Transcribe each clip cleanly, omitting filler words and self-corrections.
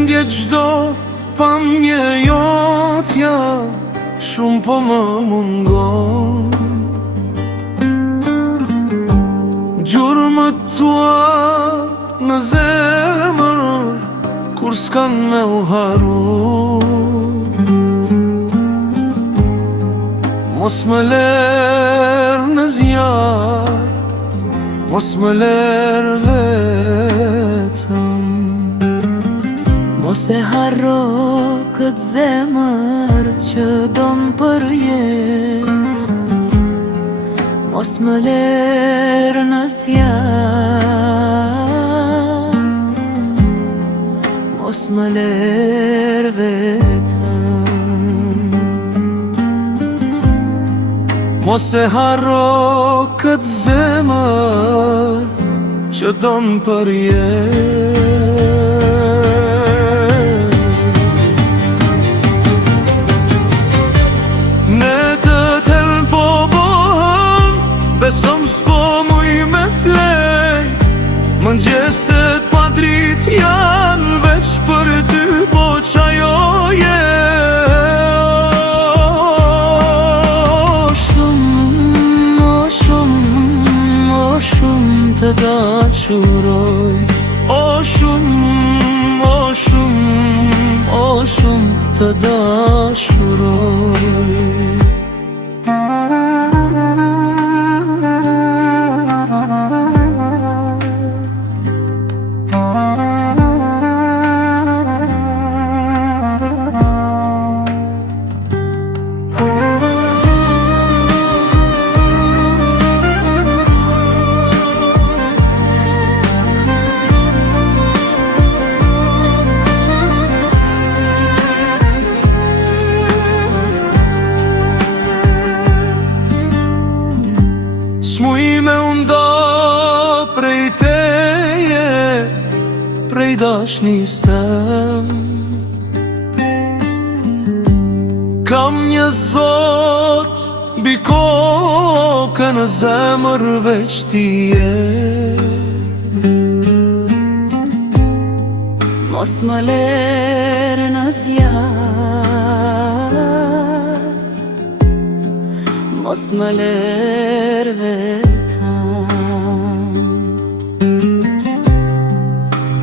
ndje gjdo pamje jotja, shumë po më mungon. Gjurmët tua në zemër, kur s'kan me u haru. Mos më ler në zjarë, mos më ler vetëm. Mos e harro këtë zemër që do më jetë. Mos më ler në zjarë, mos më ler vetëm. Mos e harro këtë zemër që do më jetë. Besom s'po muj me flej, mëngjeset pa drit janë veç për ty, po qajo je. O shumë të dashuroj. O shumë të dashuroj. S'muj me undo prej teje, prej dashnis tem. Kam një zot bi kokën në zemër veç ti je. Mos më ler në zjarë, mos më ler vetëm.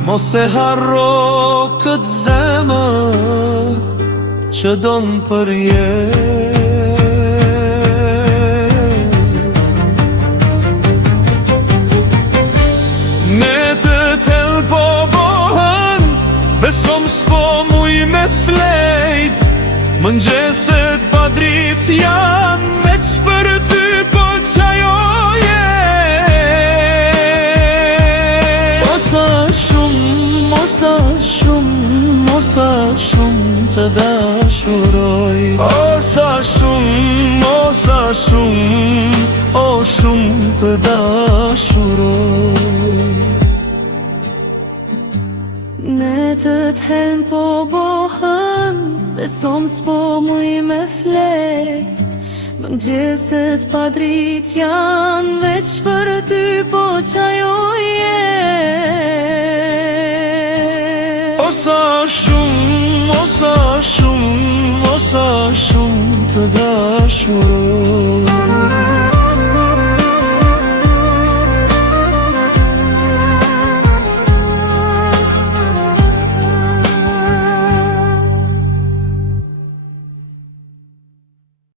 Mos e harro këtë zemër që do më jetë. Ne të tel po bohen, besom s'po muj me flejt. Mëngjeset pa drit janë veç për ty, po qajo je. Osa shumë të dashuroj. Osa shumë të dashuroj. Ne të t'helm po bohen, besom s'po muj me flejt. Mëngjeset pa drit janë veç për ty, po qajo je. Osa shumë të dashuroj.